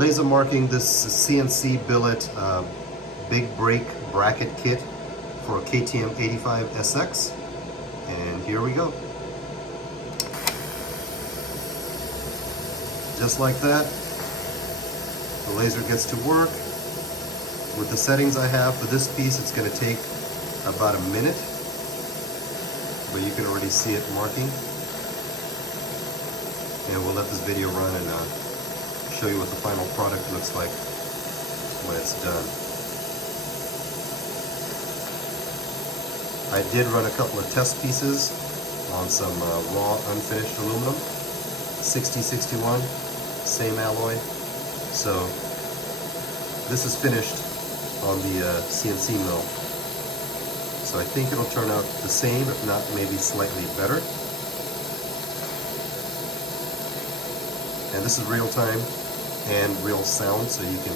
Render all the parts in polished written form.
Laser marking this CNC billet big break bracket kit for a KTM 85SX, and here we go. Just like that, the laser gets to work. With the settings I have for this piece, it's going to take about a minute, but you can already see it marking. And we'll let this video run and show you what the final product looks like when it's done. I did run a couple of test pieces on some raw unfinished aluminum, 6061, same alloy. So this is finished on the CNC mill. So I think it'll turn out the same, if not maybe slightly better. And this is real time and real sound, so you can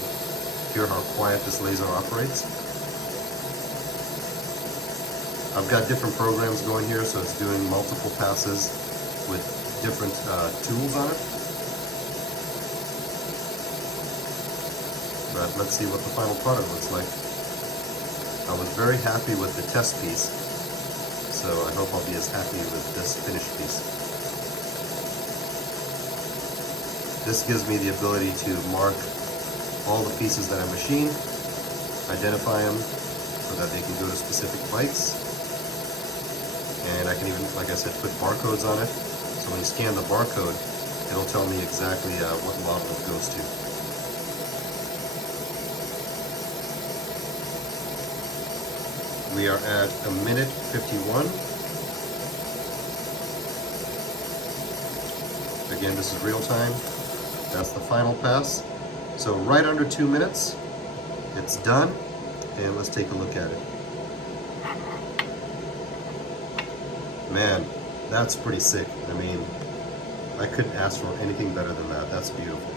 hear how quiet this laser operates. I've got different programs going here, so it's doing multiple passes with different tools on it. But let's see what the final product looks like. I was very happy with the test piece, so I hope I'll be as happy with this finished piece. This gives me the ability to mark all the pieces that I machine, identify them so that they can go to specific bikes, and I can even, like I said, put barcodes on it. So when you scan the barcode, it'll tell me exactly what model it goes to. We are at 1:51. Again, this is real time. That's the final pass. So right under 2 minutes, it's done. And let's take a look at it. Man, that's pretty sick. I mean, I couldn't ask for anything better than that. That's beautiful.